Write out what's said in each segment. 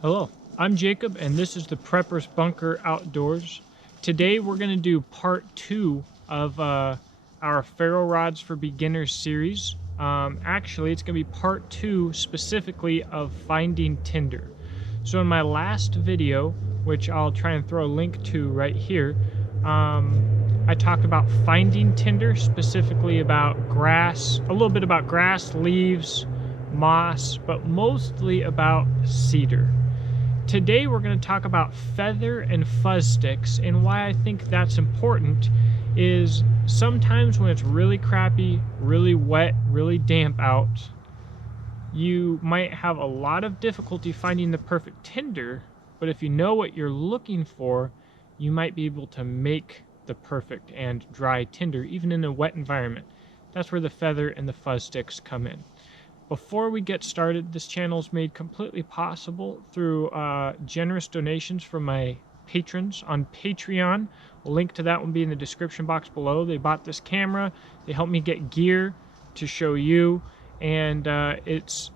Hello, I'm Jacob and this is the Prepper's Bunker Outdoors. Today we're going to do part 2 of our Ferro Rods for Beginners series. Actually, it's going to be part 2 specifically of finding Tinder. So in my last video, which I'll try and throw a link to right here, I talked about finding Tinder, specifically about grass, a little bit about grass, leaves, moss, but mostly about cedar. Today we're going to talk about feather and fuzz sticks, and why I think that's important is sometimes when it's really crappy, really wet, really damp out, you might have a lot of difficulty finding the perfect Tinder, but if you know what you're looking for, you might be able to make the perfect and dry Tinder even in a wet environment. That's where the feather and the fuzz sticks come in. Before we get started, this channel is made completely possible through generous donations from my patrons on Patreon. A link to that will be in the description box below. They bought this camera, they helped me get gear to show you, and it's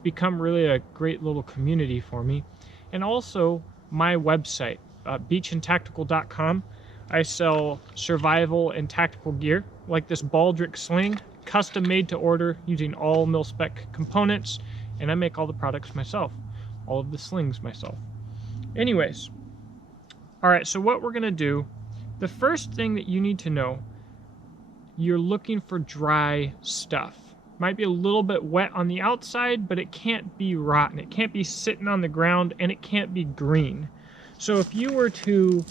become really a great little community for me. And also my website, pt.2.com. I sell survival and tactical gear, like this Baldric sling, custom made to order using all mil-spec components, and I make all the products myself, all of the slings myself. Anyways, all right, so what we're gonna do, the first thing that you need to know, you're looking for dry stuff. Might be a little bit wet on the outside, but it can't be rotten. It can't be sitting on the ground, and it can't be green. So if you were to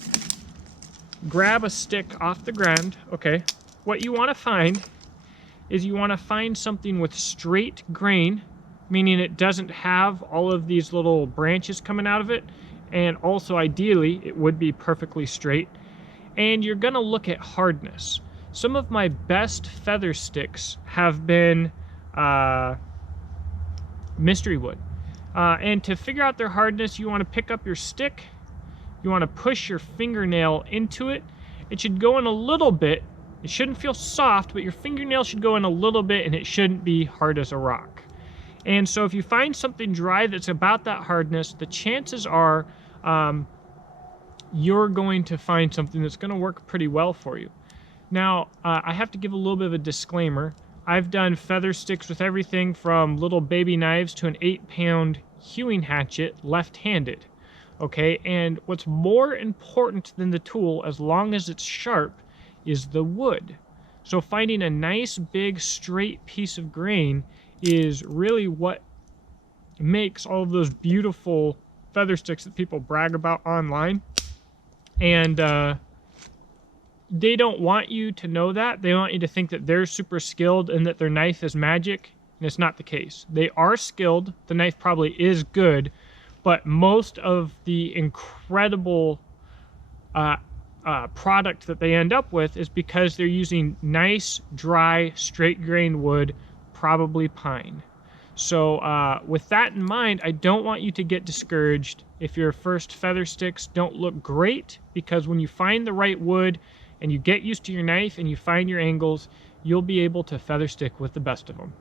grab a stick off the ground, okay, what you want to find is you want to find something with straight grain, meaning it doesn't have all of these little branches coming out of it, and also ideally it would be perfectly straight. And you're going to look at hardness. Some of my best feather sticks have been mystery wood. And to figure out their hardness, you want to pick up your stick, you want to push your fingernail into it. It should go in a little bit. It shouldn't feel soft, but your fingernail should go in a little bit, and it shouldn't be hard as a rock. And so if you find something dry that's about that hardness, the chances are you're going to find something that's going to work pretty well for you. Now, I have to give a little bit of a disclaimer. I've done feather sticks with everything from little baby knives to an 8-pound hewing hatchet left-handed. Okay, and what's more important than the tool, as long as it's sharp, is the wood. So finding a nice big straight piece of grain is really what makes all of those beautiful feather sticks that people brag about online. And they don't want you to know that. They want you to think that they're super skilled and that their knife is magic, and it's not the case. They are skilled, the knife probably is good, but most of the incredible product that they end up with is because they're using nice, dry, straight grain wood, probably pine. So with that in mind, I don't want you to get discouraged if your first feather sticks don't look great, because when you find the right wood and you get used to your knife and you find your angles, you'll be able to feather stick with the best of them.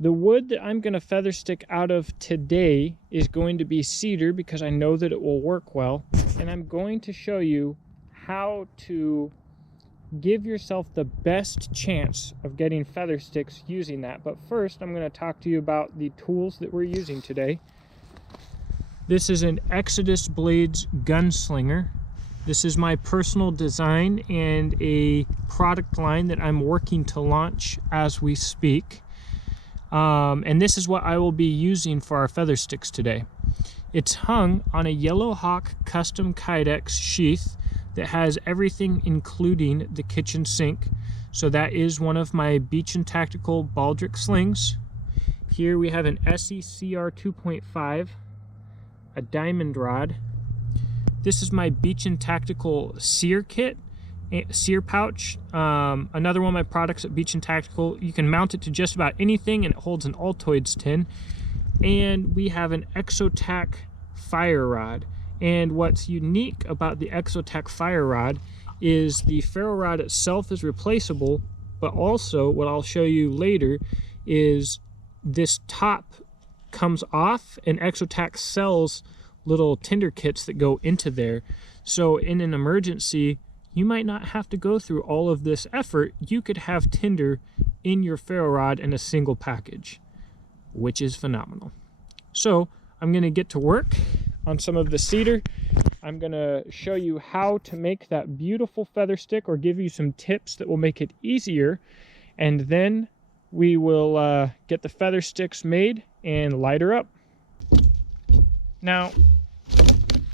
The wood that I'm going to feather stick out of today is going to be cedar, because I know that it will work well, and I'm going to show you how to give yourself the best chance of getting feather sticks using that. But first, I'm going to talk to you about the tools that we're using today. This is an Exodus Blades gunslinger. This is my personal design and a product line that I'm working to launch as we speak. And this is what I will be using for our feather sticks today. It's hung on a Yellow Hawk custom Kydex sheath that has everything including the kitchen sink. So that is one of my Beach and Tactical Baldric slings. Here we have an SECR 2.5, a diamond rod. This is my Beach and Tactical sear kit, sear pouch. Another one of my products at Beach and Tactical. You can mount it to just about anything, and it holds an Altoids tin. And we have an Exotac fire rod. And what's unique about the Exotac fire rod is the ferro rod itself is replaceable, but also what I'll show you later is this top comes off, and Exotac sells little Tinder kits that go into there. So in an emergency, you might not have to go through all of this effort. You could have Tinder in your ferro rod in a single package, which is phenomenal. So I'm gonna get to work on some of the cedar. I'm gonna show you how to make that beautiful feather stick, or give you some tips that will make it easier. And then we will get the feather sticks made and light her up. Now,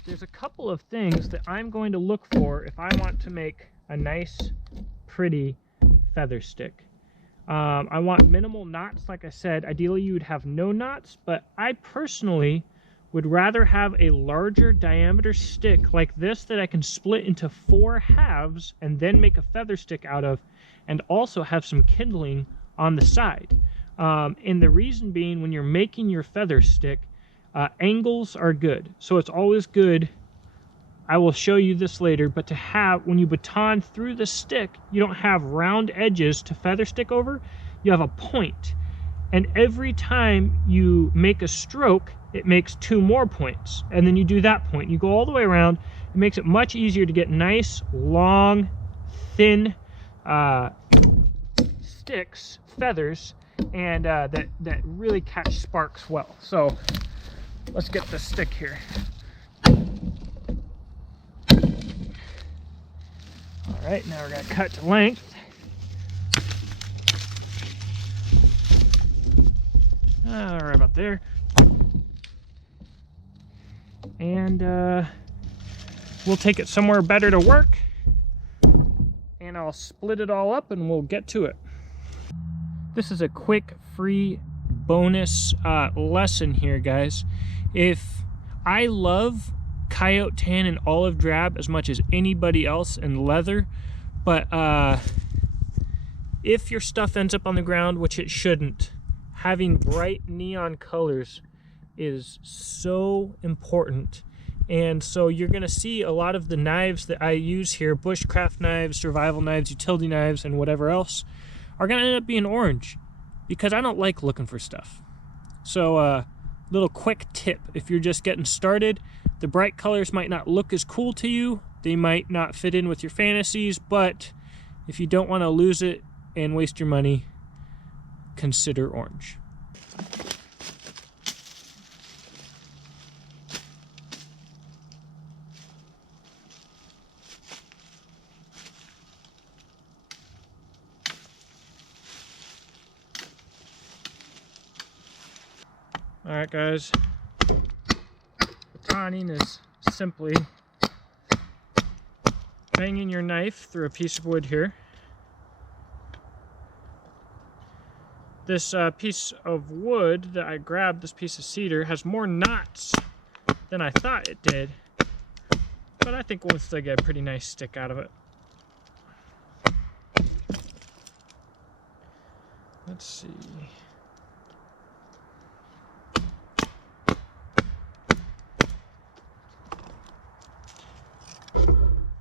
there's a couple of things that I'm going to look for if I want to make a nice, pretty feather stick. I want minimal knots, like I said. Ideally, you would have no knots, but I personally would rather have a larger diameter stick like this that I can split into 4 halves and then make a feather stick out of, and also have some kindling on the side. And the reason being, when you're making your feather stick, angles are good. So it's always good, I will show you this later, but to have, when you baton through the stick, you don't have round edges to feather stick over, you have a point. And every time you make a stroke, it makes 2 more points. And then you do that point. You go all the way around. It makes it much easier to get nice, long, thin sticks, feathers, and that really catch sparks well. So let's get this stick here. All right, now we're gonna cut to length. Right about there. And we'll take it somewhere better to work, and I'll split it all up and we'll get to it. This is a quick free bonus lesson here, guys. If I love coyote tan and olive drab as much as anybody else, and leather, but if your stuff ends up on the ground, which it shouldn't, having bright neon colors is so important. And so you're gonna see a lot of the knives that I use here, bushcraft knives, survival knives, utility knives, and whatever else, are gonna end up being orange, because I don't like looking for stuff. So little quick tip, if you're just getting started, the bright colors might not look as cool to you, they might not fit in with your fantasies, but if you don't want to lose it and waste your money, consider orange. Alright guys, batoning is simply banging your knife through a piece of wood here. This piece of wood that I grabbed, this piece of cedar, has more knots than I thought it did, but I think we'll still get a pretty nice stick out of it. Let's see.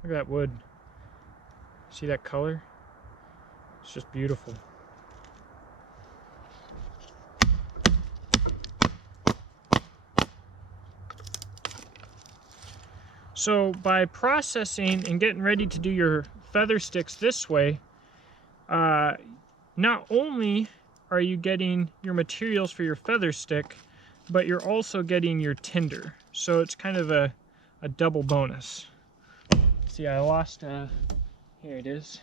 Look at that wood. See that color? It's just beautiful. So by processing and getting ready to do your feather sticks this way, not only are you getting your materials for your feather stick, but you're also getting your tinder. So it's kind of a double bonus. See, I lost, here it is.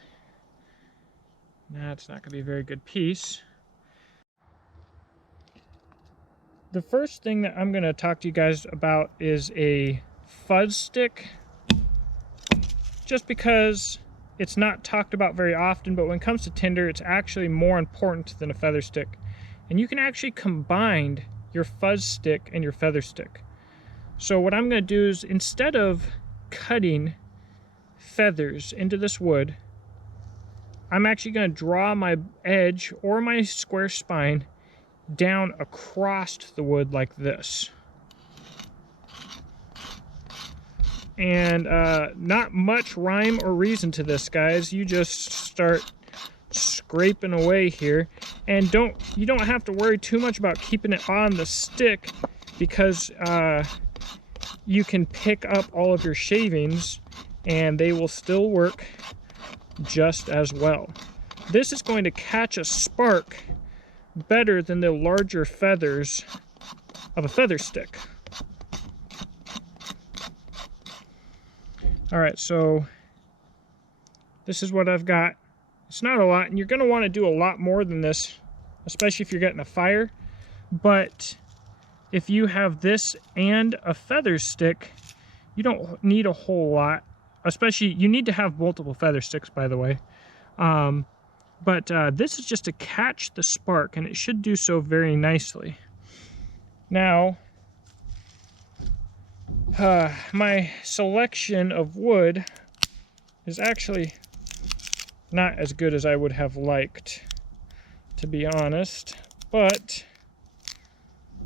That's not gonna be a very good piece. The first thing that I'm gonna talk to you guys about is a fuzz stick, just because it's not talked about very often, but when it comes to tinder, it's actually more important than a feather stick. And you can actually combine your fuzz stick and your feather stick. So what I'm gonna do is, instead of cutting feathers into this wood, I'm actually going to draw my edge or my square spine down across the wood like this. And not much rhyme or reason to this, guys. You just start scraping away here, And you don't have to worry too much about keeping it on the stick, because you can pick up all of your shavings and they will still work just as well. This is going to catch a spark better than the larger feathers of a feather stick. All right, so this is what I've got. It's not a lot, and you're going to want to do a lot more than this, especially if you're getting a fire. But if you have this and a feather stick, you don't need a whole lot. Especially, you need to have multiple feather sticks, by the way. But this is just to catch the spark, and it should do so very nicely. Now, my selection of wood is actually not as good as I would have liked, to be honest. But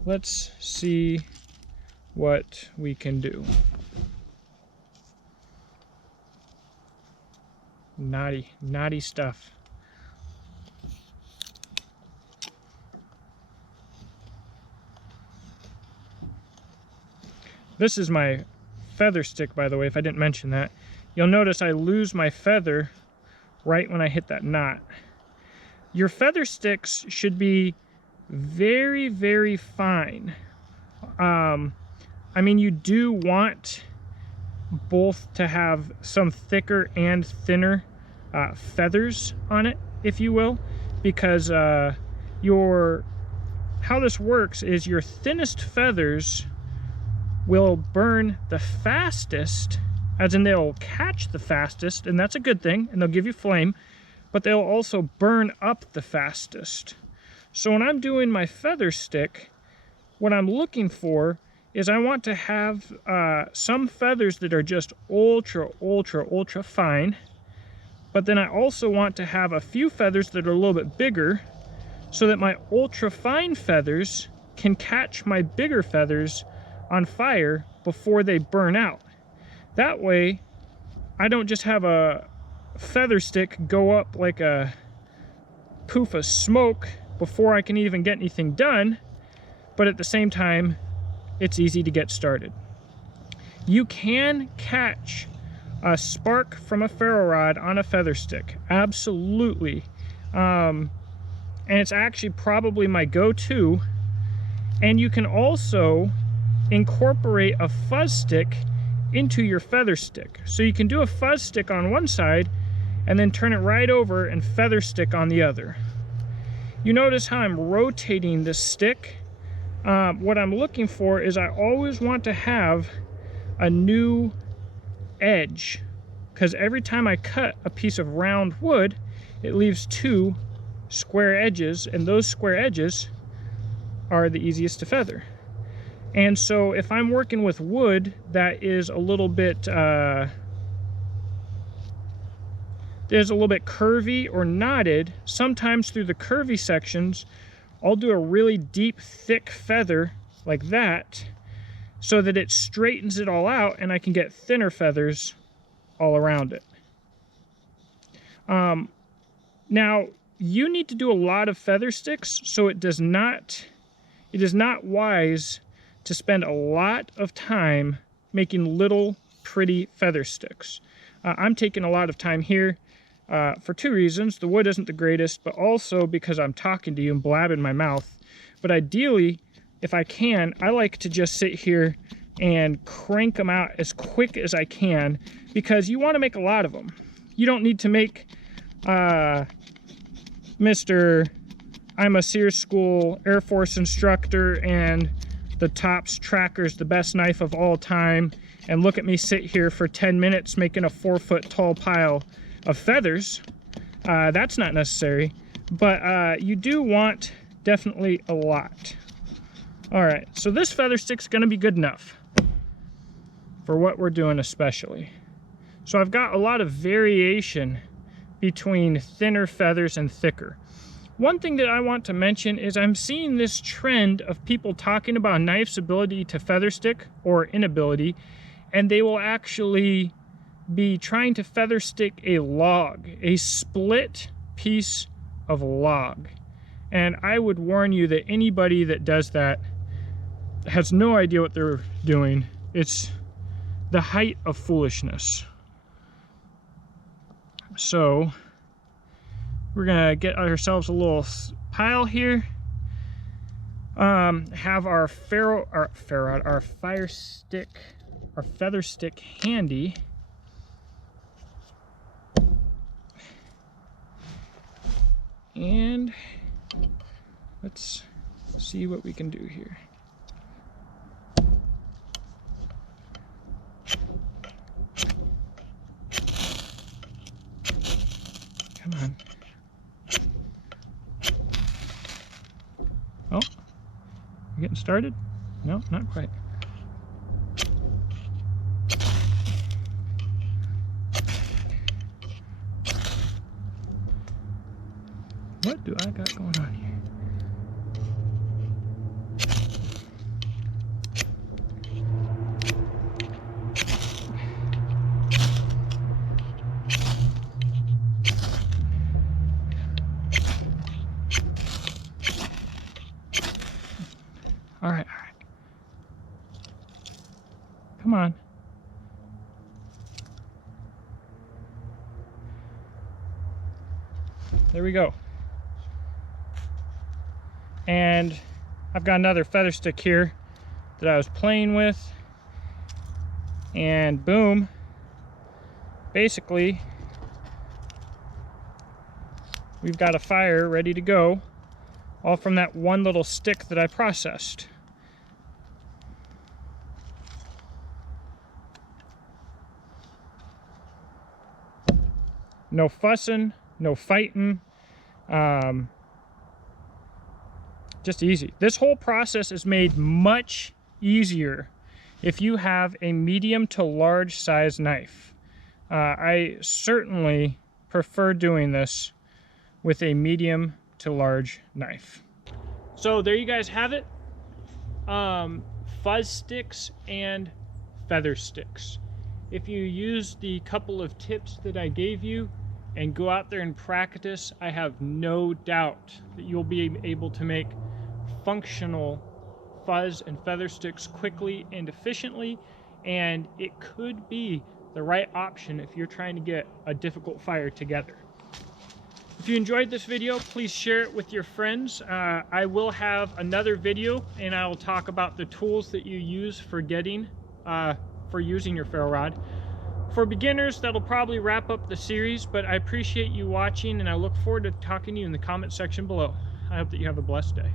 let's see what we can do. Naughty stuff. This is my feather stick, by the way, if I didn't mention that. You'll notice I lose my feather right when I hit that knot. Your feather sticks should be very, very fine. I mean, you do want both to have some thicker and thinner feathers on it, if you will, because how this works is your thinnest feathers will burn the fastest, as in they'll catch the fastest, and that's a good thing, and they'll give you flame, but they'll also burn up the fastest. So when I'm doing my feather stick, what I'm looking for is I want to have some feathers that are just ultra fine, but then I also want to have a few feathers that are a little bit bigger, so that my ultra fine feathers can catch my bigger feathers on fire before they burn out. That way, I don't just have a feather stick go up like a poof of smoke before I can even get anything done, but at the same time, it's easy to get started. You can catch a spark from a ferro rod on a feather stick, absolutely. And it's actually probably my go-to. And you can also incorporate a fuzz stick into your feather stick. So you can do a fuzz stick on one side and then turn it right over and feather stick on the other. You notice how I'm rotating this stick? What I'm looking for is I always want to have a new edge, because every time I cut a piece of round wood, it leaves two square edges, and those square edges are the easiest to feather. And so if I'm working with wood that is a little bit curvy or knotted, sometimes through the curvy sections I'll do a really deep thick feather like that, so that it straightens it all out and I can get thinner feathers all around it. Now you need to do a lot of feather sticks, so it is not wise to spend a lot of time making little pretty feather sticks. I'm taking a lot of time here for two reasons. The wood isn't the greatest, but also because I'm talking to you and blabbing my mouth. But ideally, if I can, I like to just sit here and crank them out as quick as I can, because you want to make a lot of them. You don't need to make Mr. I'm a Sears School Air Force instructor and the Tops Tracker's the best knife of all time, and look at me sit here for 10 minutes making a 4-foot tall pile of feathers. That's not necessary, but you do want definitely a lot. All right, so this feather stick's gonna be good enough for what we're doing especially. So I've got a lot of variation between thinner feathers and thicker. One thing that I want to mention is I'm seeing this trend of people talking about a knife's ability to feather stick, or inability, and they will actually be trying to feather stick a log, a split piece of log. And I would warn you that anybody that does that has no idea what they're doing. It's the height of foolishness. So we're gonna get ourselves a little pile here. Have our our fire stick, our feather stick handy. And let's see what we can do here. Come on. Oh, we're getting started? No, not quite. What do I got going on here? All right. Come on. There we go. And I've got another feather stick here that I was playing with. And boom. Basically, we've got a fire ready to go, all from that one little stick that I processed. No fussing, no fighting, just easy. This whole process is made much easier if you have a medium to large size knife. I certainly prefer doing this with a medium to large knife. So there you guys have it. Fuzz sticks and feather sticks. If you use the couple of tips that I gave you and go out there and practice, I have no doubt that you'll be able to make functional fuzz and feather sticks quickly and efficiently, and it could be the right option if you're trying to get a difficult fire together. If you enjoyed this video, please share it with your friends. I will have another video and I will talk about the tools that you use for using your ferro rod. For beginners, that'll probably wrap up the series, but I appreciate you watching and I look forward to talking to you in the comment section below. I hope that you have a blessed day.